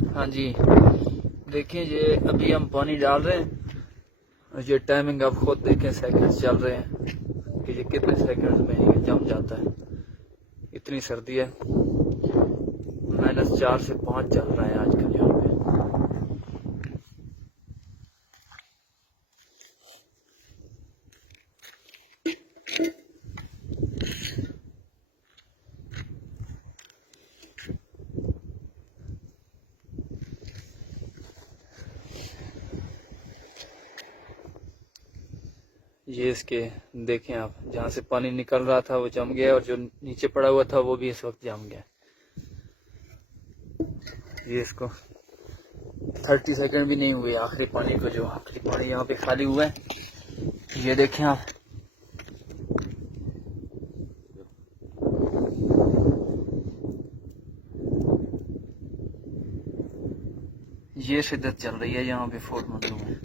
हाँ जी, देखिए ये अभी हम पानी डाल रहे हैं और ये टाइमिंग आप खुद देखें, सेकंड्स चल रहे हैं कि ये कितने सेकंड्स में ये जम जाता है। इतनी सर्दी है, -4 से 5 चल रहा है आजकल यहाँ पे। ये इसके देखें आप, जहाँ से पानी निकल रहा था वो जम गया और जो नीचे पड़ा हुआ था वो भी इस वक्त जम गया। ये इसको 30 सेकंड भी नहीं हुए आखिरी पानी को, जो आखिरी पानी यहाँ पे खाली हुआ है। ये देखें आप, ये शिद्दत चल रही है यहाँ पे फोर्ट मंदू में।